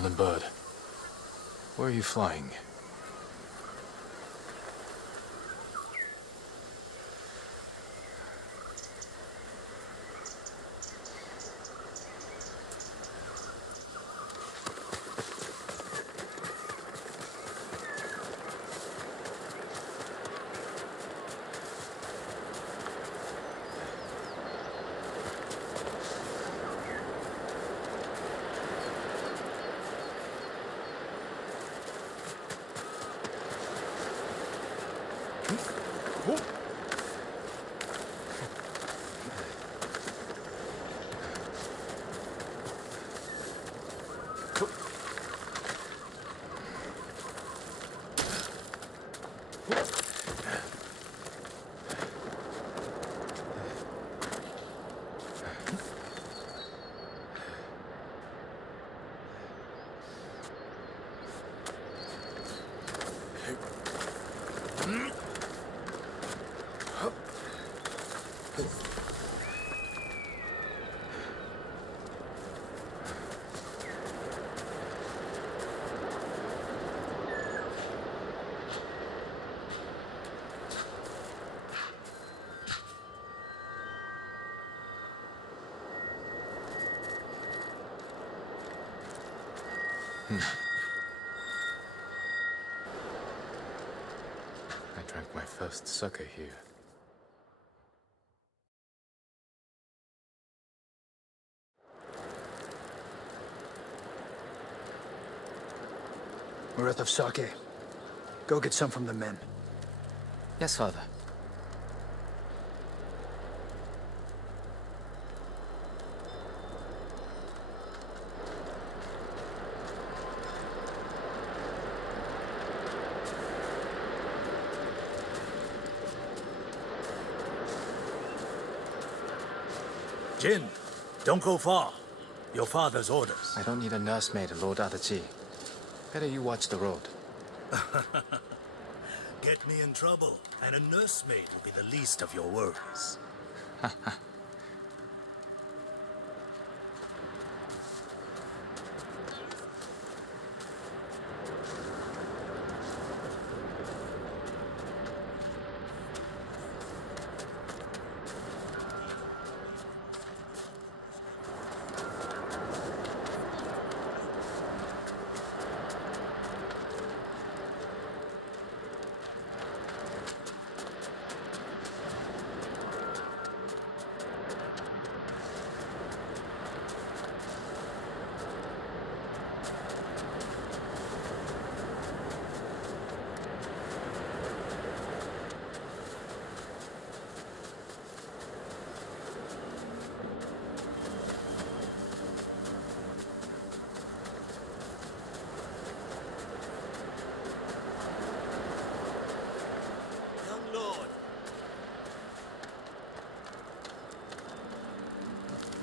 stolen bird. Where are you flying? I drank my first sake here. We're out of sake. Go get some from the men. Yes, father. Jin, don't go far. Your father's orders. I don't need a nursemaid, Lord Adachi. Better you watch the road. Get me in trouble, and a nursemaid will be the least of your worries.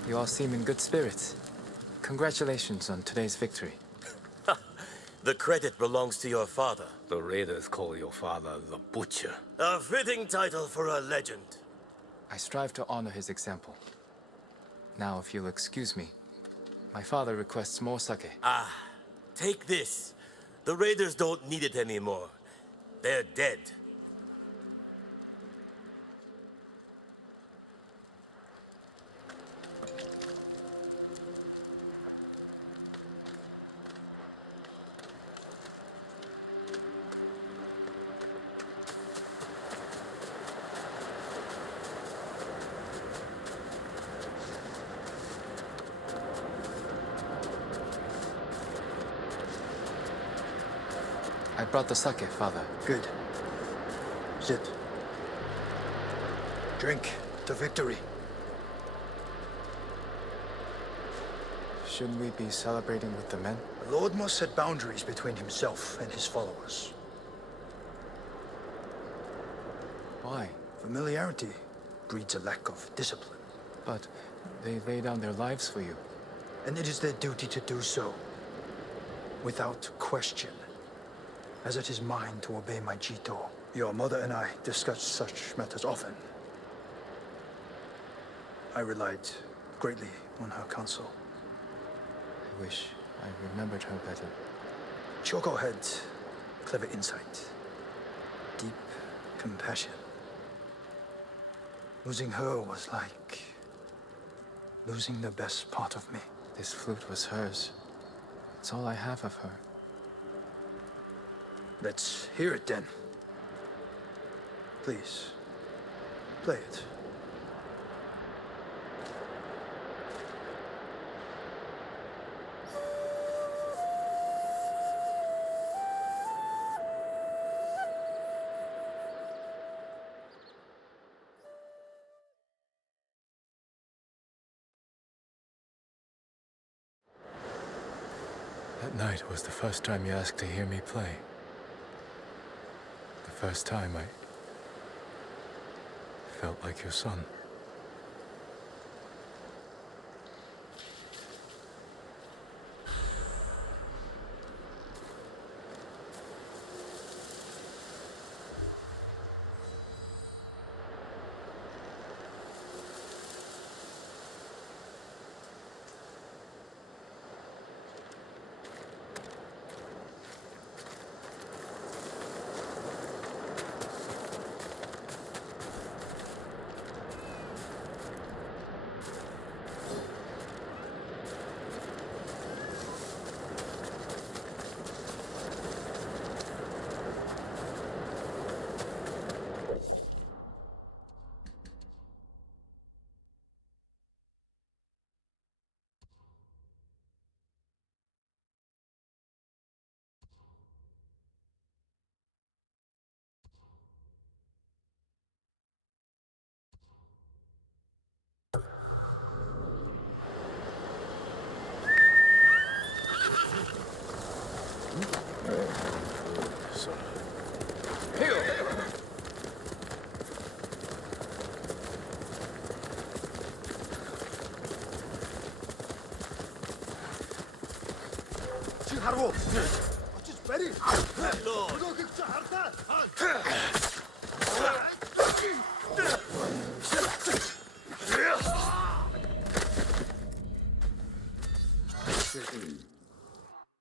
You all seem in good spirits. Congratulations on today's victory. The credit belongs to your father. The raiders call your father the Butcher. A fitting title for a legend. I strive to honor his example. Now, if you'll excuse me, my father requests more sake. Ah, take this. The raiders don't need it anymore. They're dead. I brought the sake, father. Good. Sit. Drink to victory. Shouldn't we be celebrating with the men? The Lord must set boundaries between himself and his followers. Why? Familiarity breeds a lack of discipline. But they lay down their lives for you. And it is their duty to do so, without question, as it is mine to obey my Jito. Your mother and I discuss such matters often. I relied greatly on her counsel. I wish I remembered her better. Choco had clever insight, deep compassion. Losing her was like losing the best part of me. This flute was hers. It's all I have of her. Let's hear it then. Please, play it. That night was the first time you asked to hear me play. The first time I felt like your son.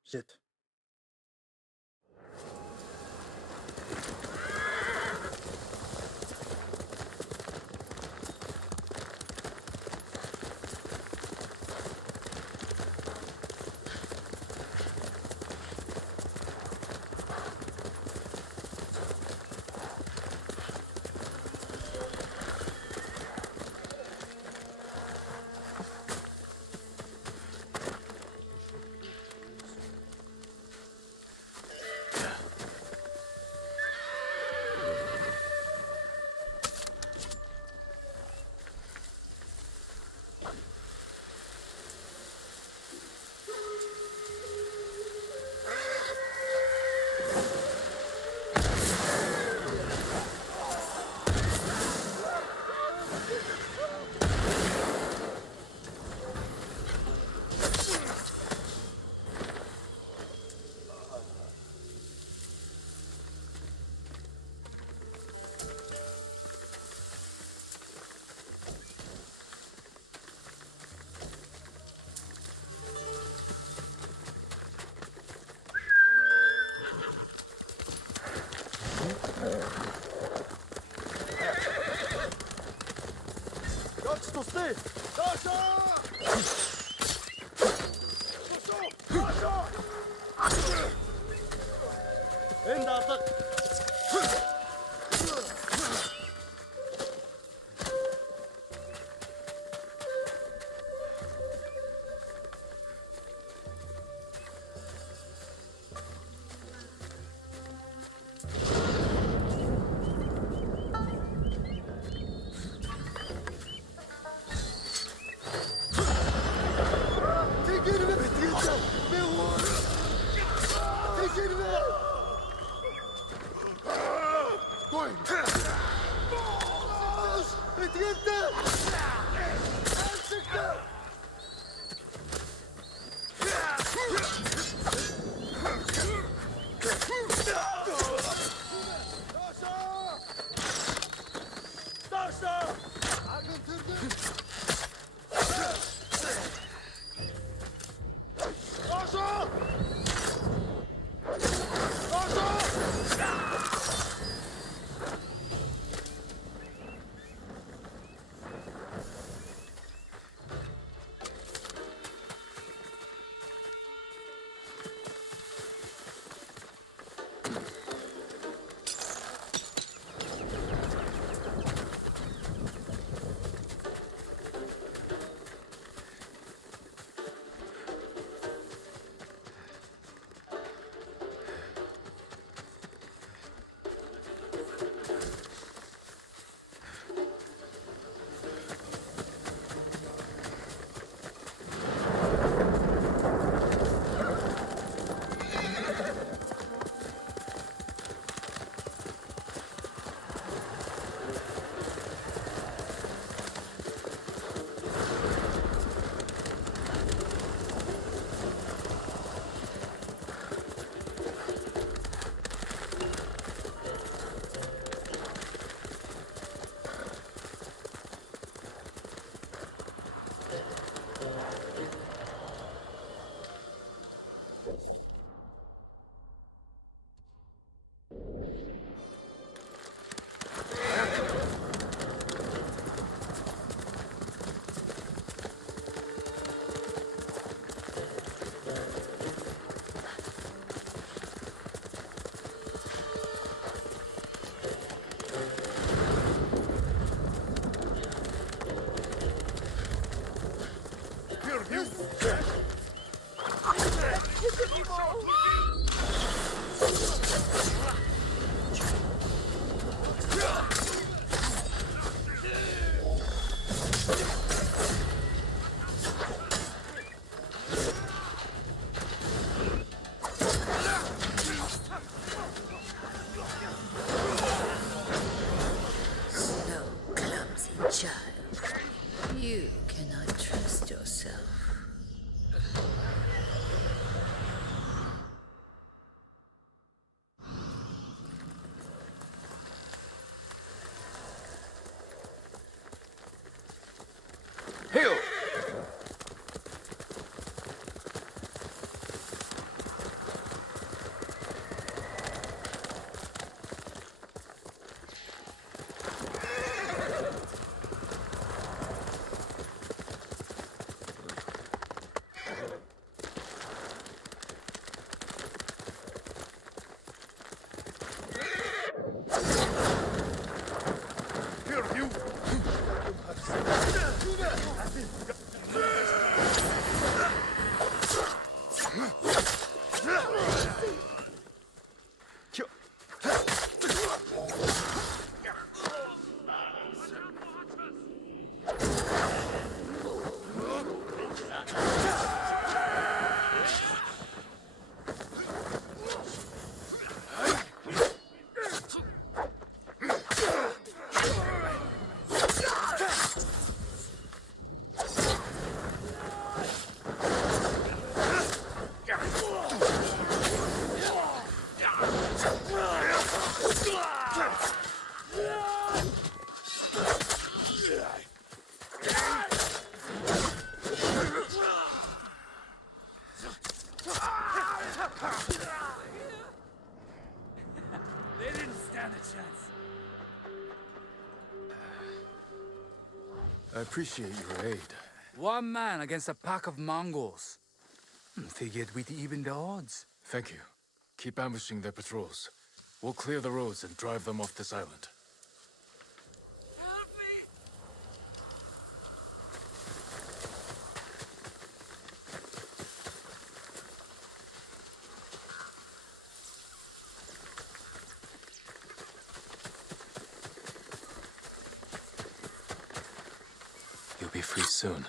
Sit. Hail! They didn't stand a chance. I appreciate your aid. One man against a pack of Mongols. Figured we'd even the odds. Thank you. Keep ambushing their patrols. We'll clear the roads and drive them off this island. Help me! You'll be free soon.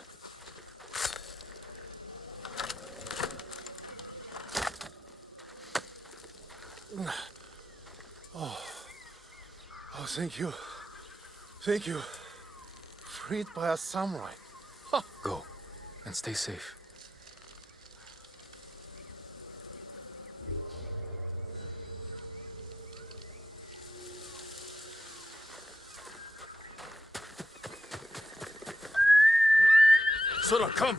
Oh, thank you. Thank you. Freed by a samurai. Go, and stay safe. Sora, come!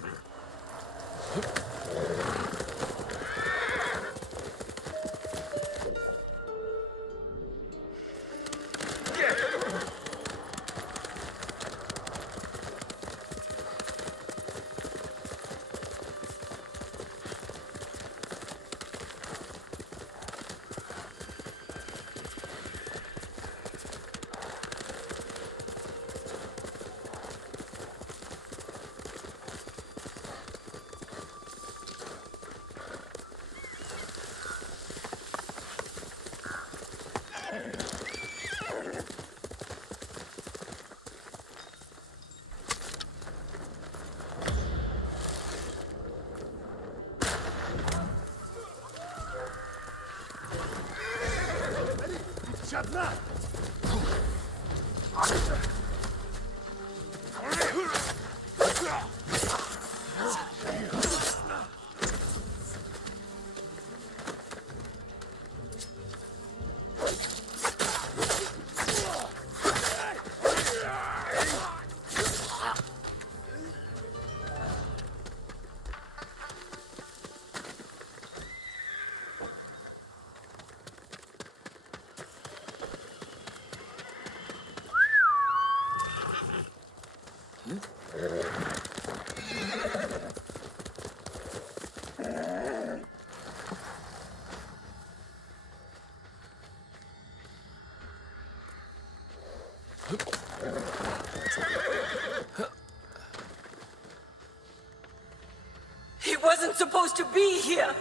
He wasn't supposed to be here!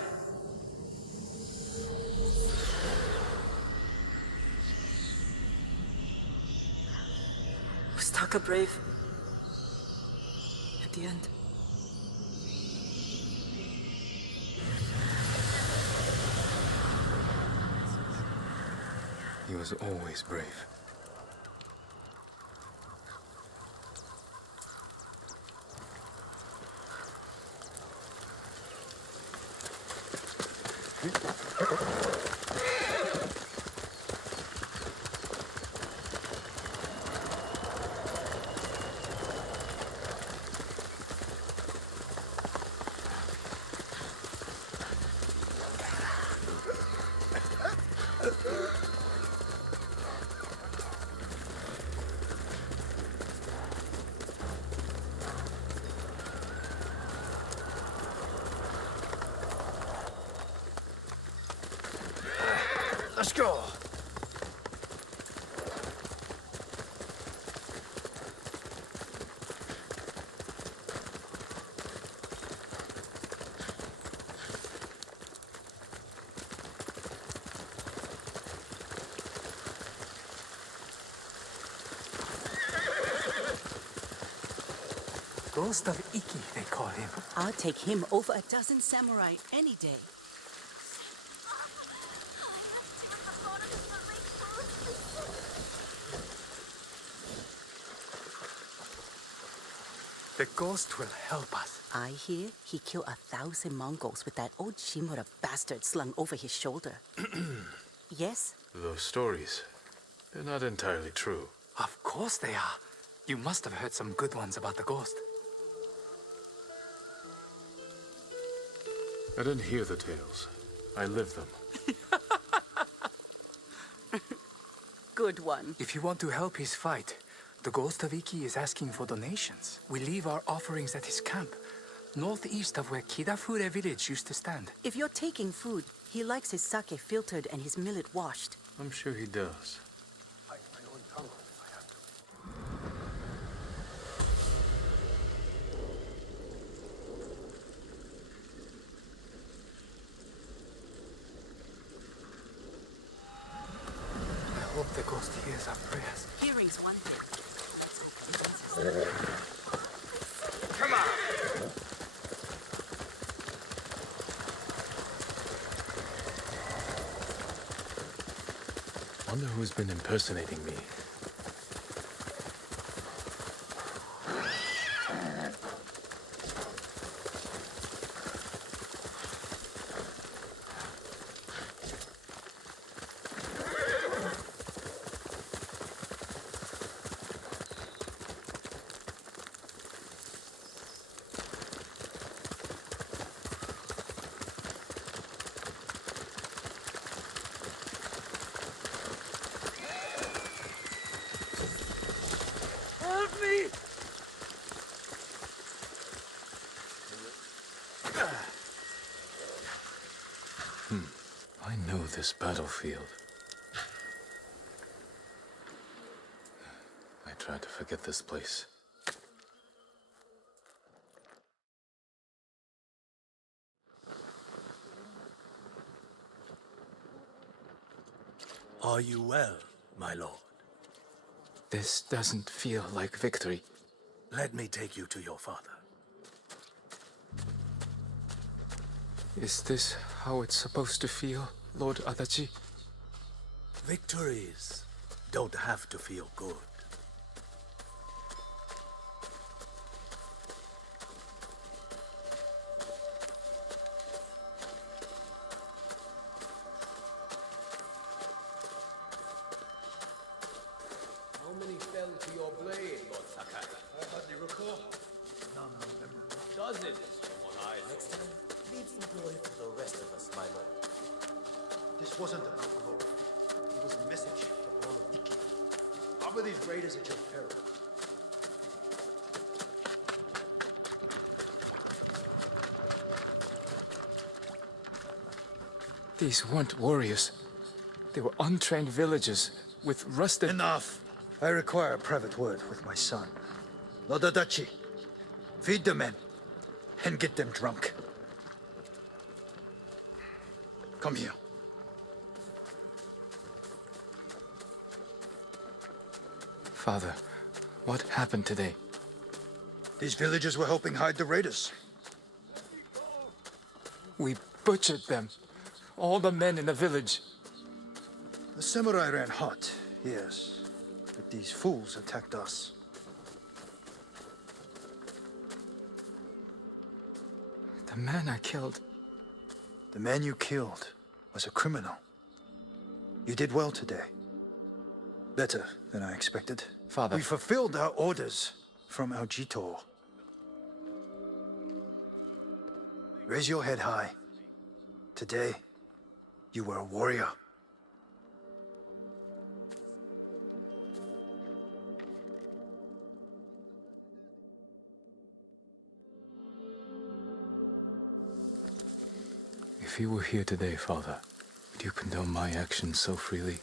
Was Taka brave? At the end? He was always brave. Let's go. Ghost of Iki, they call him. I'll take him over a dozen samurai any day. The ghost will help us. I hear he killed 1,000 Mongols with that old Shimura bastard slung over his shoulder. Yes? Those stories, they're not entirely true. Of course they are. You must have heard some good ones about the ghost. I didn't hear the tales. I lived them. Good one. If you want to help his fight, the Ghost of Iki is asking for donations. We leave our offerings at his camp, northeast of where Kidafure village used to stand. If you're taking food, he likes his sake filtered and his millet washed. I'm sure he does. I hope the ghost hears our prayers. Hearing's one thing. Wonder who's been impersonating me. I know this battlefield. I tried to forget this place. Are you well, my lord? This doesn't feel like victory. Let me take you to your father. Is this how it's supposed to feel, Lord Adachi? Victories don't have to feel good. How many fell to your blade, Lord Sakai? I hardly recall. None memorable. Dozens from what I know. Next time, leave some glory for the rest of us, my lord. This wasn't about glory. It was a message to all of Iki. Why were these raiders at your peril? These weren't warriors. They were untrained villagers with rusted... Enough! I require a private word with my son. Lord Adachi, feed the men and get them drunk. Come here. Father, what happened today? These villagers were helping hide the raiders. We butchered them. All the men in the village. The samurai ran hot, yes. But these fools attacked us. The man I killed. The man you killed was a criminal. You did well today. Better than I expected. Father. We fulfilled our orders from our Jito. Raise your head high. Today, you were a warrior. If you were here today, Father, Do you condone my actions so freely?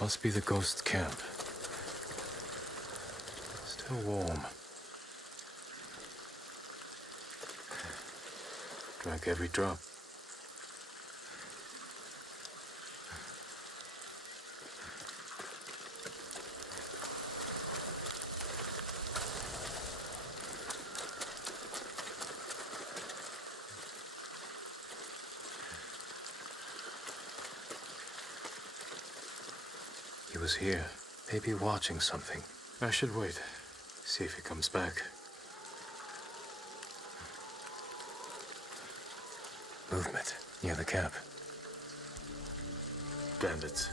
Must be the ghost camp. Still warm. Drank every drop. He was here, maybe watching something. I should wait, see if he comes back. Movement near the camp. Bandits.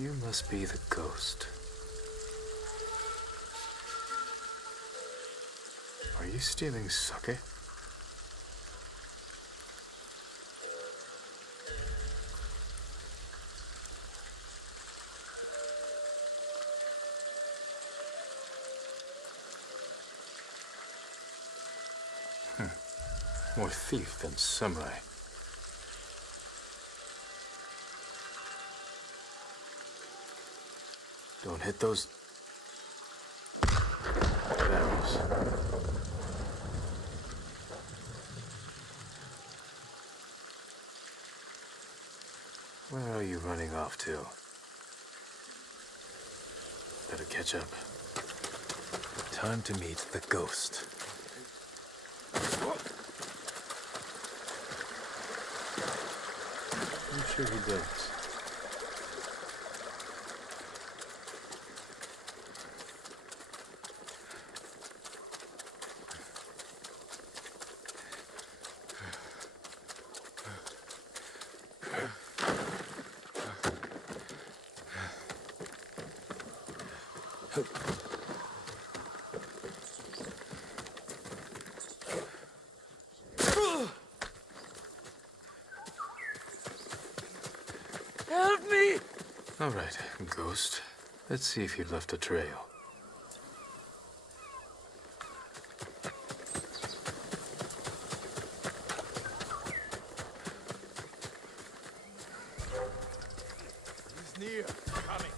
You must be the ghost. Are you stealing sake? More thief than samurai. Don't hit those barrels. Where are you running off to? Better catch up. Time to meet the ghost. I'm sure he does. Help me! All right, ghost. Let's see if you left a trail. He's near. Coming.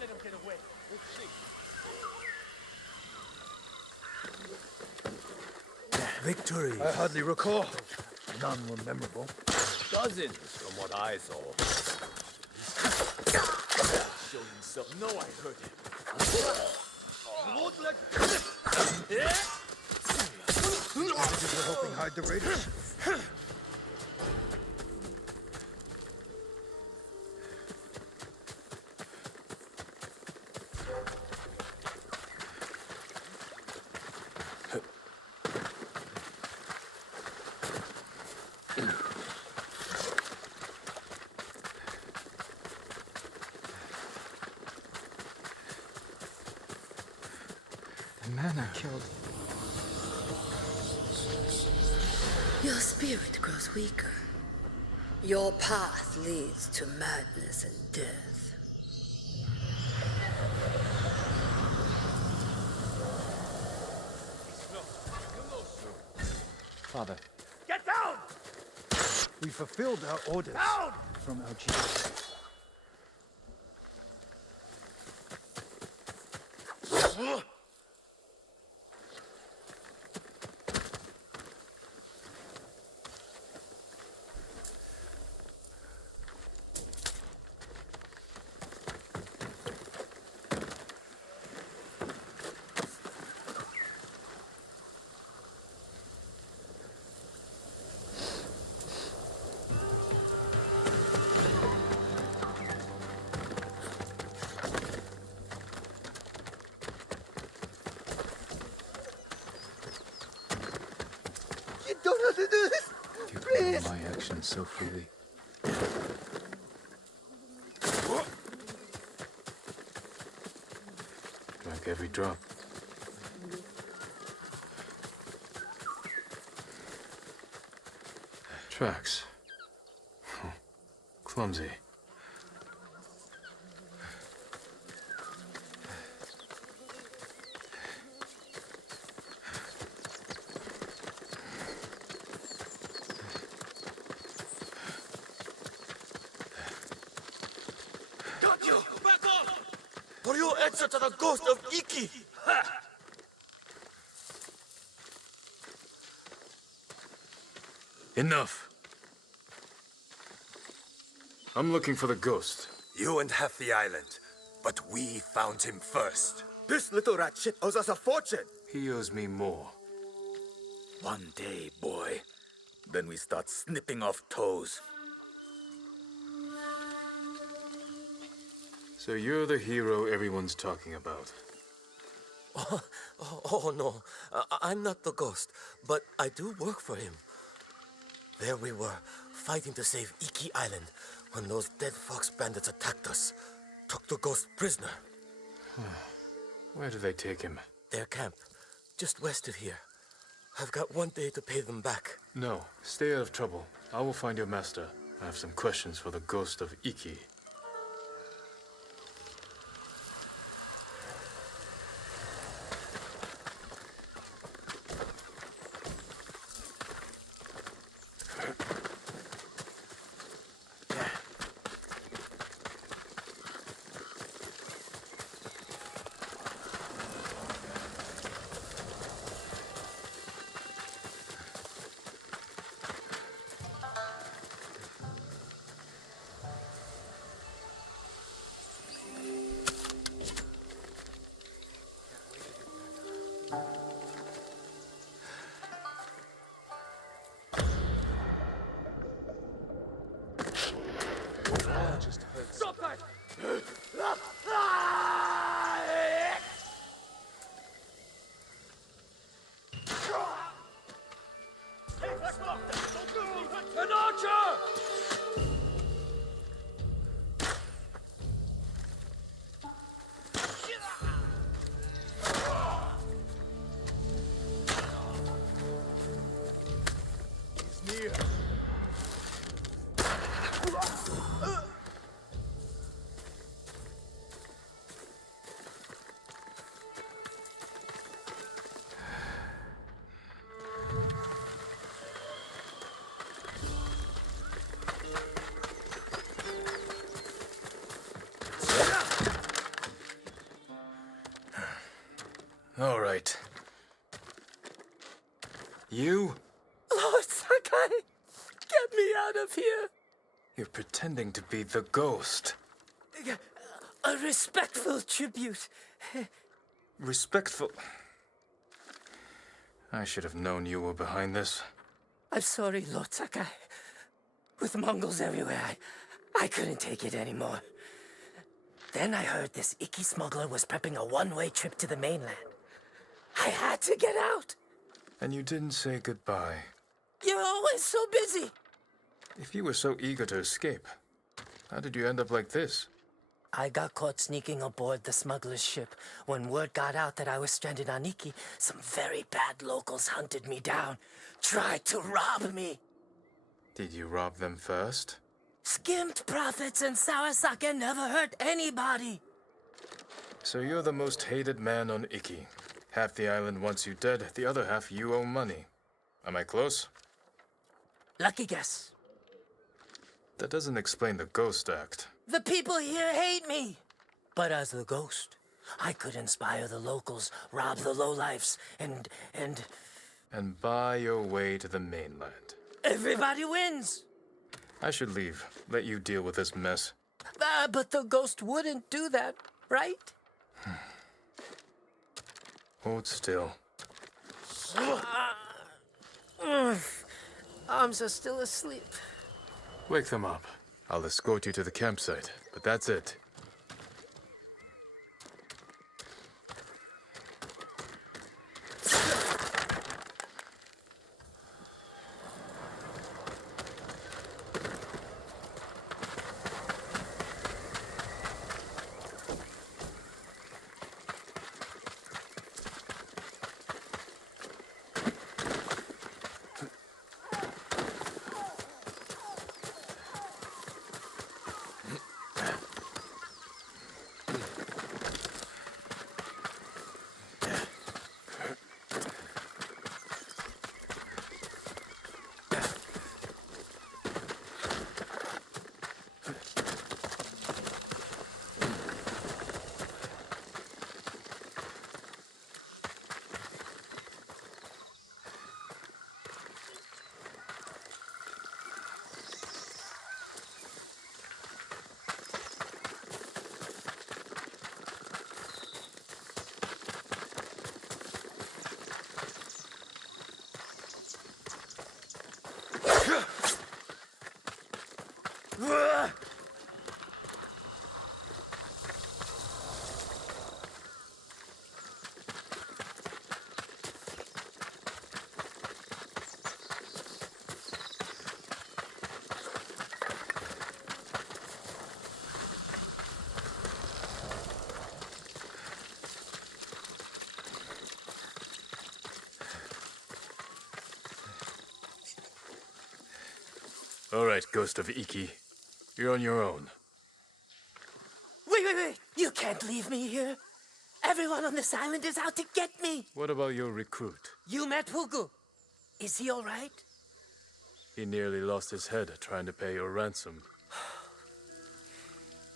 Let him get away. Let's see. Victory! I hardly recall. None were memorable. Dozens, from what I saw. Showed himself. No, I heard him. Won't let. Savages were helping hide the raiders. The man I killed. Your spirit grows weaker. Your path leads to madness and death. Father. Get down! We fulfilled our orders Down! from our chief. done so freely. Like every drop. Tracks. Clumsy. Got you! Back off! For your answer to the ghost of Iki! Enough! I'm looking for the ghost. You and half the island, but we found him first. This little rat shit owes us a fortune. He owes me more. One day, boy. Then we start snipping off toes. So you're the hero everyone's talking about. Oh no, I'm not the ghost, but I do work for him. There we were, fighting to save Iki Island, when those dead fox bandits attacked us. Took the ghost prisoner. Where do they take him? Their camp, just west of here. I've got 1 day to pay them back. No, stay out of trouble. I will find your master. I have some questions for the ghost of Iki. An archer! All right. You? Lord Sakai, get me out of here. You're pretending to be the ghost. A respectful tribute. Respectful. I should have known you were behind this. I'm sorry, Lord Sakai. With Mongols everywhere, I couldn't take it anymore. Then I heard this Iki smuggler was prepping a one-way trip to the mainland. I had to get out. And you didn't say goodbye. You're always so busy. If you were so eager to escape, how did you end up like this? I got caught sneaking aboard the smuggler's ship. When word got out that I was stranded on Iki, some very bad locals hunted me down, tried to rob me. Did you rob them first? Skimmed profits and sour sake never hurt anybody. So you're the most hated man on Iki. Half the island wants you dead, the other half you owe money. Am I close? Lucky guess. That doesn't explain the ghost act. The people here hate me. But as the ghost, I could inspire the locals, rob the lowlifes, and... And buy your way to the mainland. Everybody wins. I should leave. Let you deal with this mess. But the ghost wouldn't do that, right? Hold still. Arms are still asleep. Wake them up. I'll escort you to the campsite, but that's it. All right, Ghost of Iki. You're on your own. Wait! You can't leave me here. Everyone on this island is out to get me. What about your recruit? You met Fugu. Is he all right? He nearly lost his head trying to pay your ransom.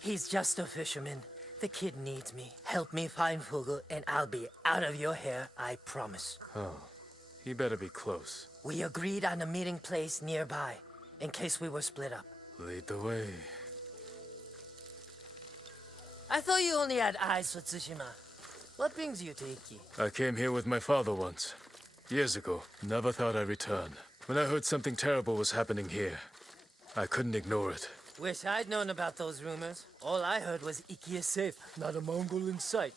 He's just a fisherman. The kid needs me. Help me find Fugu, and I'll be out of your hair, I promise. Oh, he better be close. We agreed on a meeting place nearby, in case we were split up. Lead the way. I thought you only had eyes for Tsushima. What brings you to Iki? I came here with my father once. Years ago. Never thought I'd return. When I heard something terrible was happening here, I couldn't ignore it. Wish I'd known about those rumors. All I heard was Iki is safe, not a Mongol in sight.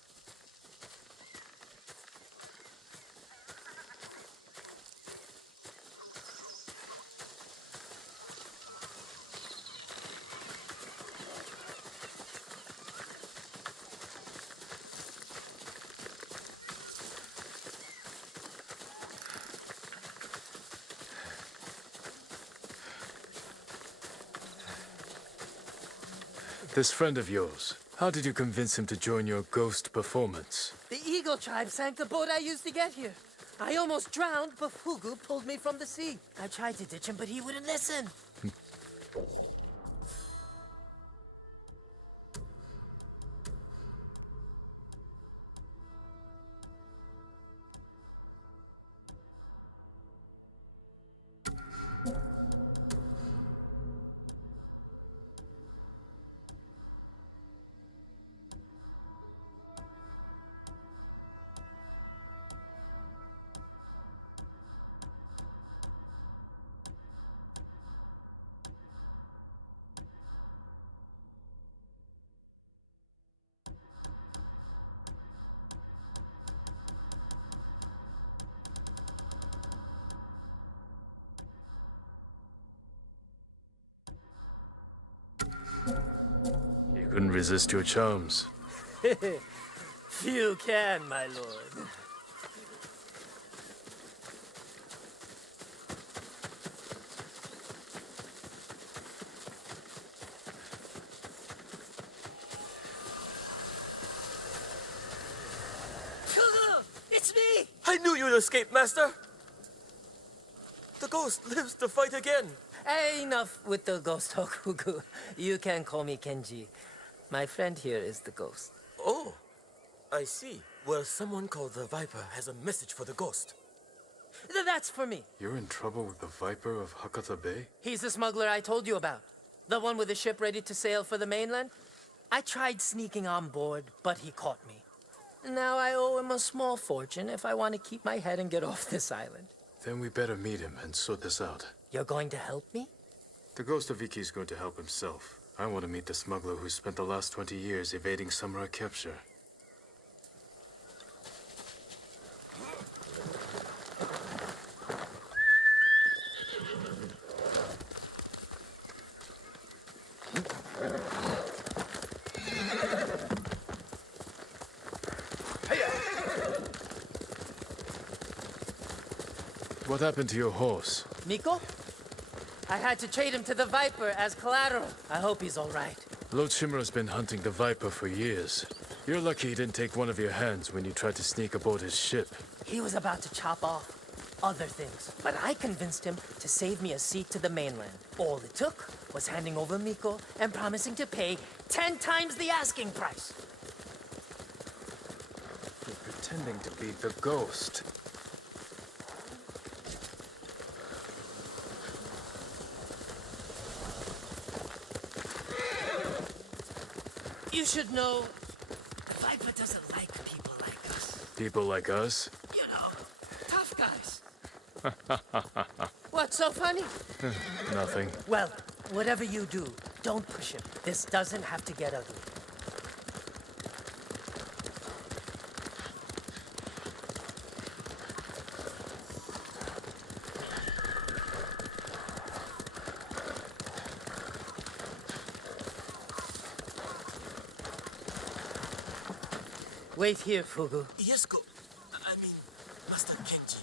This friend of yours, how did you convince him to join your ghost performance? The Eagle tribe sank the boat I used to get here. I almost drowned, but Fugu pulled me from the sea. I tried to ditch him, but he wouldn't listen. You couldn't resist your charms. Few can, my lord. Fugu! It's me! I knew you'd escape, Master! The ghost lives to fight again! Enough with the ghost talk, Fugu. You can call me Kenji. My friend here is the ghost. Oh, I see. Well, someone called the Viper has a message for the ghost. That's for me. You're in trouble with the Viper of Hakata Bay? He's the smuggler I told you about. The one with the ship ready to sail for the mainland. I tried sneaking on board, but he caught me. Now I owe him a small fortune if I want to keep my head and get off this island. Then we better meet him and sort this out. You're going to help me? The Ghost of Iki is going to help himself. I want to meet the smuggler who spent the last 20 years evading samurai capture. What happened to your horse? Miko? I had to trade him to the Viper as collateral. I hope he's all right. Lord Shimura's been hunting the Viper for years. You're lucky he didn't take one of your hands when you tried to sneak aboard his ship. He was about to chop off other things, but I convinced him to save me a seat to the mainland. All it took was handing over Miko and promising to pay 10 times the asking price. You're pretending to be the ghost. You should know, the Viper doesn't like people like us. People like us? You know, tough guys. What's so funny? Nothing. Well, whatever you do, don't push him. This doesn't have to get ugly. Wait here, Fugu. Yes, I mean, Master Kenji.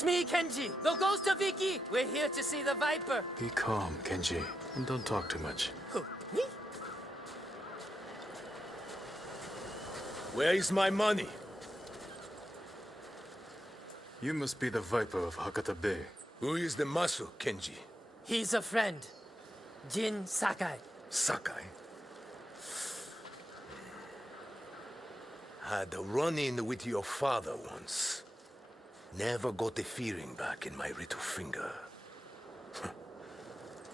It's me, Kenji, the ghost of Iki. We're here to see the Viper. Be calm, Kenji, and don't talk too much. Who, me? Where is my money? You must be the Viper of Hakata Bay. Who is the Masu, Kenji? He's a friend. Jin Sakai. Sakai. Had a run-in with your father once. Never got the feeling back in my little finger.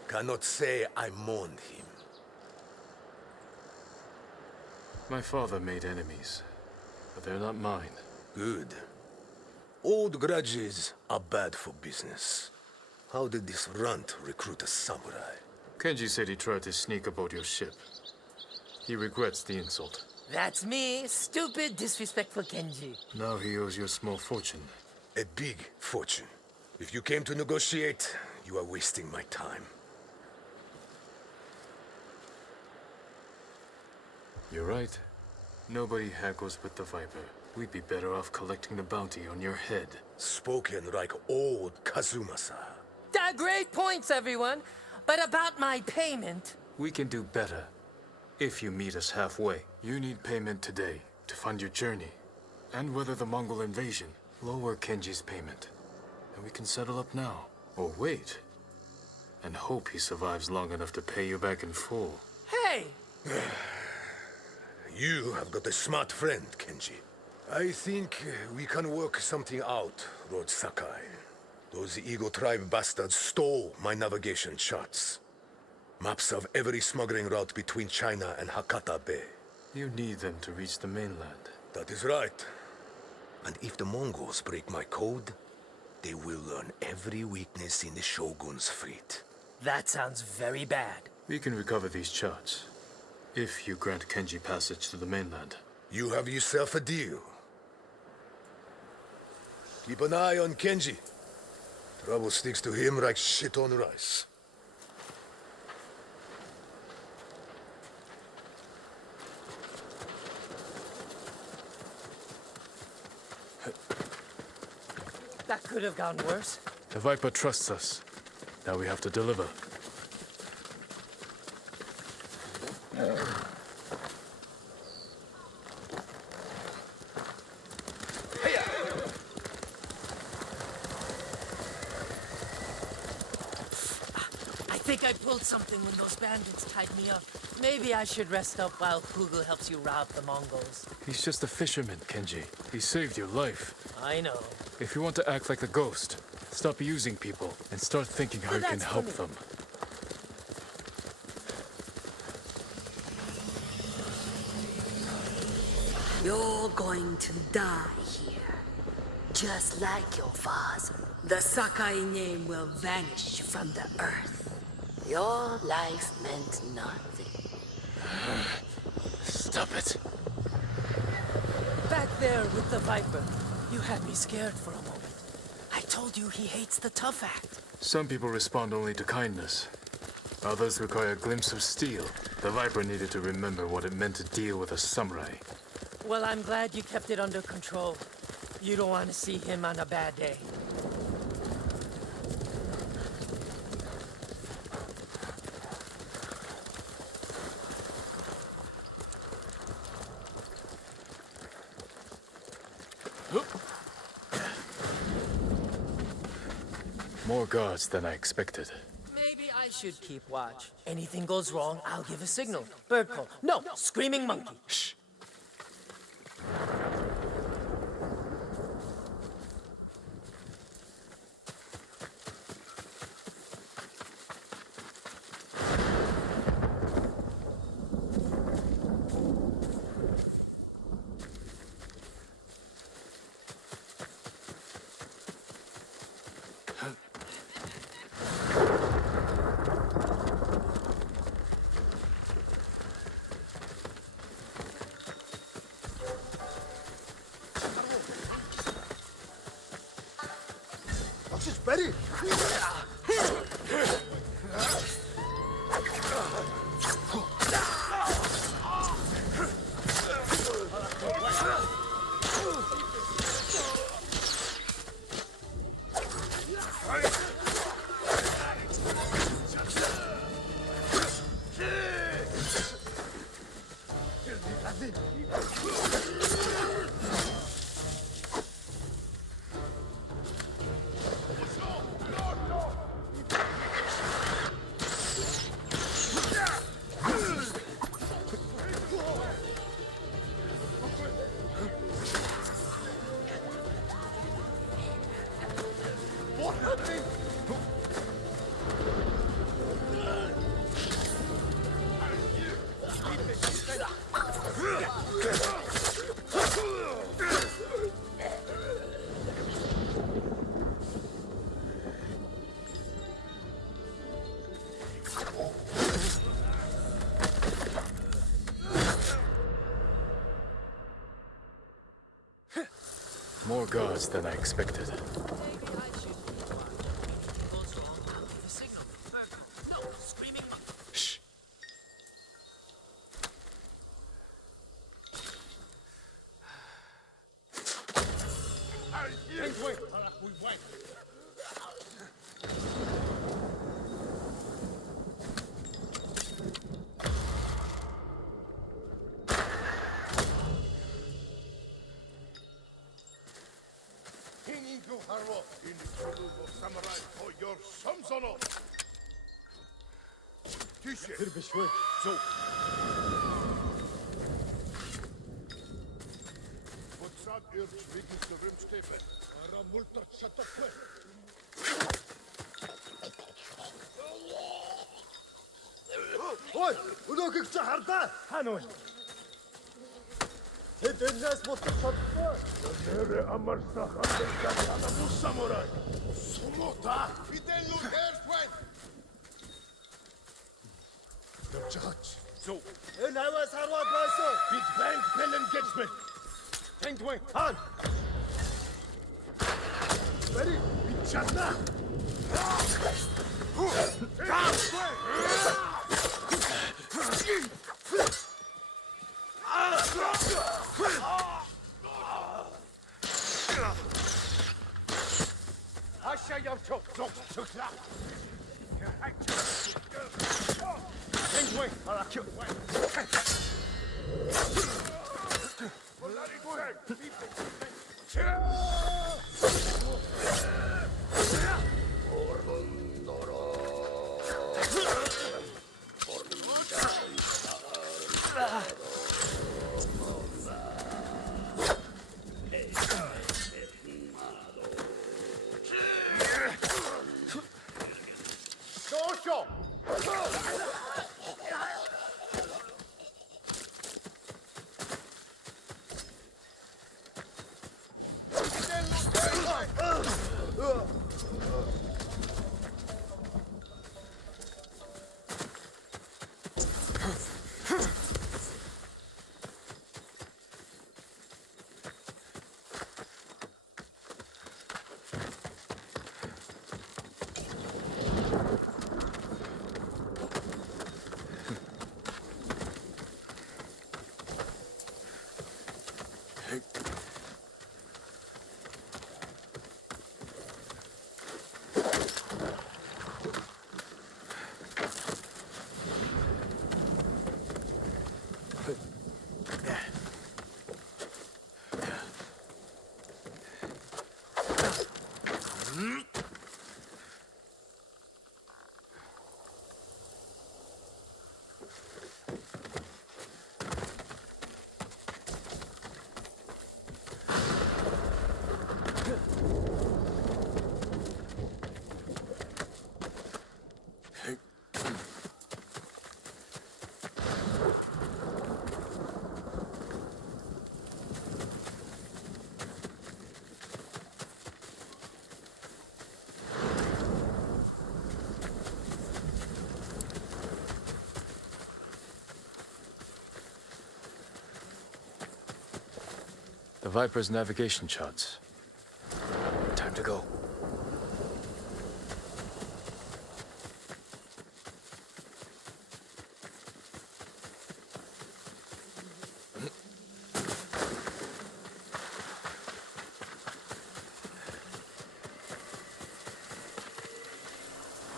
Cannot say I mourned him. My father made enemies, but they're not mine. Good. Old grudges are bad for business. How did this runt recruit a samurai? Kenji said he tried to sneak aboard your ship. He regrets the insult. That's me, stupid, disrespectful Kenji. Now he owes you a small fortune. A big fortune. If you came to negotiate, you are wasting my time. You're right. Nobody haggles with the Viper. We'd be better off collecting the bounty on your head. Spoken like old Kazumasa. Great points, everyone. But about my payment... We can do better. If you meet us halfway. You need payment today to fund your journey. And weather the Mongol invasion. Lower Kenji's payment. And we can settle up now. Or wait. And hope he survives long enough to pay you back in full. Hey! You have got a smart friend, Kenji. I think we can work something out, Lord Sakai. Those Eagle Tribe bastards stole my navigation charts. Maps of every smuggling route between China and Hakata Bay. You need them to reach the mainland. That is right. And if the Mongols break my code, they will learn every weakness in the Shogun's fleet. That sounds very bad. We can recover these charts. If you grant Kenji passage to the mainland. You have yourself a deal. Keep an eye on Kenji. Trouble sticks to him like shit on rice. That could have gone worse. The Viper trusts us. Now we have to deliver. I think I pulled something when those bandits tied me up. Maybe I should rest up while Kugel helps you rob the Mongols. He's just a fisherman, Kenji. He saved your life. I know. If you want to act like a ghost, stop using people and start thinking how you can help them. You're going to die here, just like your father. The Sakai name will vanish from the earth. Your life meant nothing. Stop it. Back there with the Viper, you had me scared for a moment. I told you he hates the tough act. Some people respond only to kindness. Others require a glimpse of steel. The Viper needed to remember what it meant to deal with a samurai. Well, I'm glad you kept it under control. You don't want to see him on a bad day. More guards than I expected. Maybe I should keep watch. Anything goes wrong, I'll give a signal. Bird call. No, screaming monkey. Shh. Ready? More guards than I expected. Shh. Ой, өнөөхийг чи хардаа. Хаана вэ? Тэд энэс ботч чадсан. Нэрэ амарсах андерсан бус самурай. Сумота. Фиделу херсвэн. Явчихаач. Зөө. Энэ аваас харваад байсан. Бид банк бэлэн гэжмэ. Тэнгвэн. Хан. Бэри, бид чадна. Aşağı yapçok, çok çıkla. Penguin, alakı. The Viper's navigation charts. Time to go.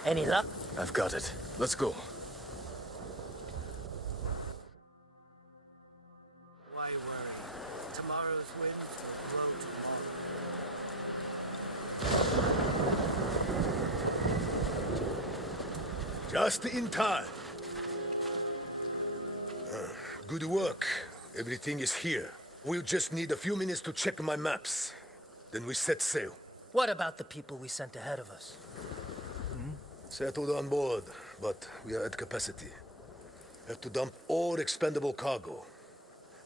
Any luck? I've got it. Let's go. Why worry? Tomorrow's winds will blow tomorrow. Just in time. Good work. Everything is here. We'll just need a few minutes to check my maps. Then we set sail. What about the people we sent ahead of us? Settled on board, but we are at capacity. Have to dump all expendable cargo.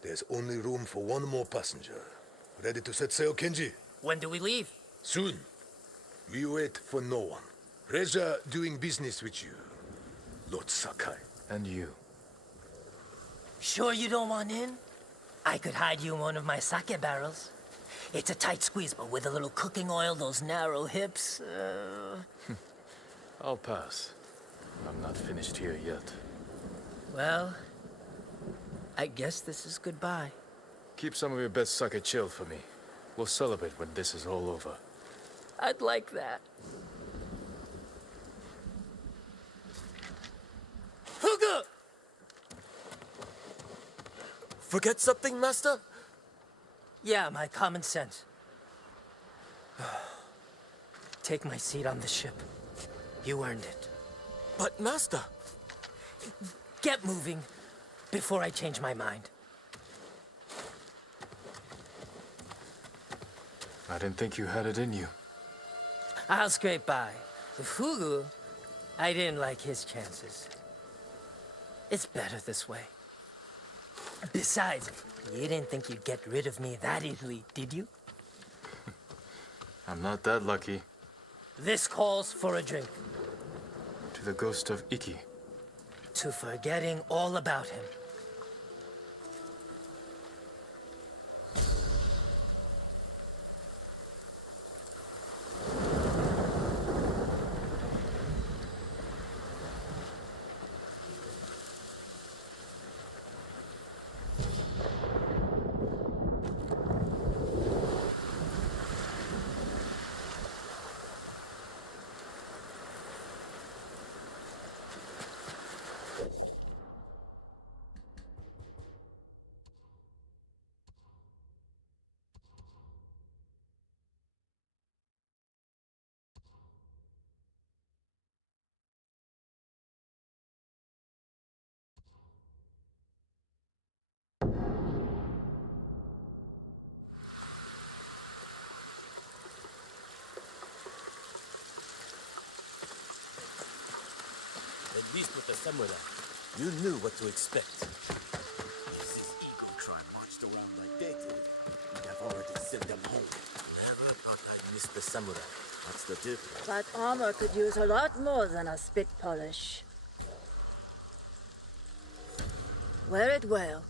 There's only room for one more passenger. Ready to set sail, Kenji? When do we leave? Soon. We wait for no one. Pleasure doing business with you, Lord Sakai. And you. Sure you don't want in? I could hide you in one of my sake barrels. It's a tight squeeze, but with a little cooking oil, those narrow hips. I'll pass. I'm not finished here yet. Well, I guess this is goodbye. Keep some of your best sake chilled for me. We'll celebrate when this is all over. I'd like that. Fugu! Forget something, Master? Yeah, my common sense. Take my seat on the ship. You earned it. But, Master... Get moving before I change my mind. I didn't think you had it in you. I'll scrape by. The Fugu, I didn't like his chances. It's better this way. Besides, you didn't think you'd get rid of me that easily, did you? I'm not that lucky. This calls for a drink. To the ghost of Iki. To forgetting all about him. At least with the samurai, you knew what to expect. If this eagle tribe marched around like they did, we'd have already sent them home. Never thought I'd miss the samurai. That's the difference. That armor could use a lot more than a spit polish. Wear it well.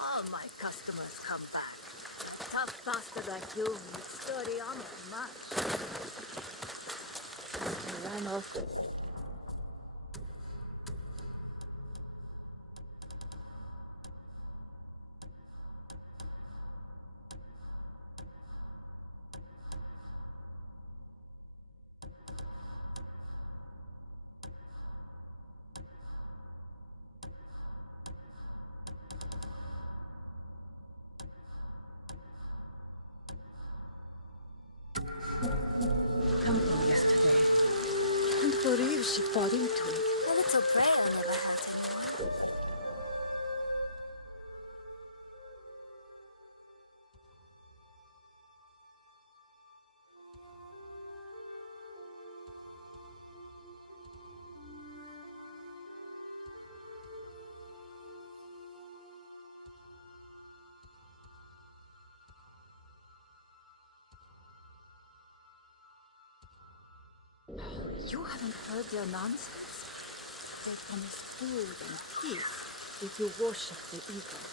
All my customers come back. Tough bastard like you needs sturdy armor to match. I'm off. Company yesterday. Can't believe she bought into it. A little prayer never hurt anyone. You haven't heard their nonsense. They promise food and peace if you worship the eagle.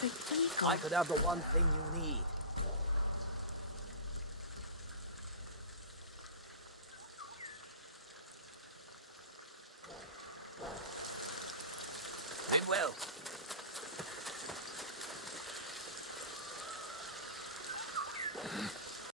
The eagle. I could have the one thing you need. Did well.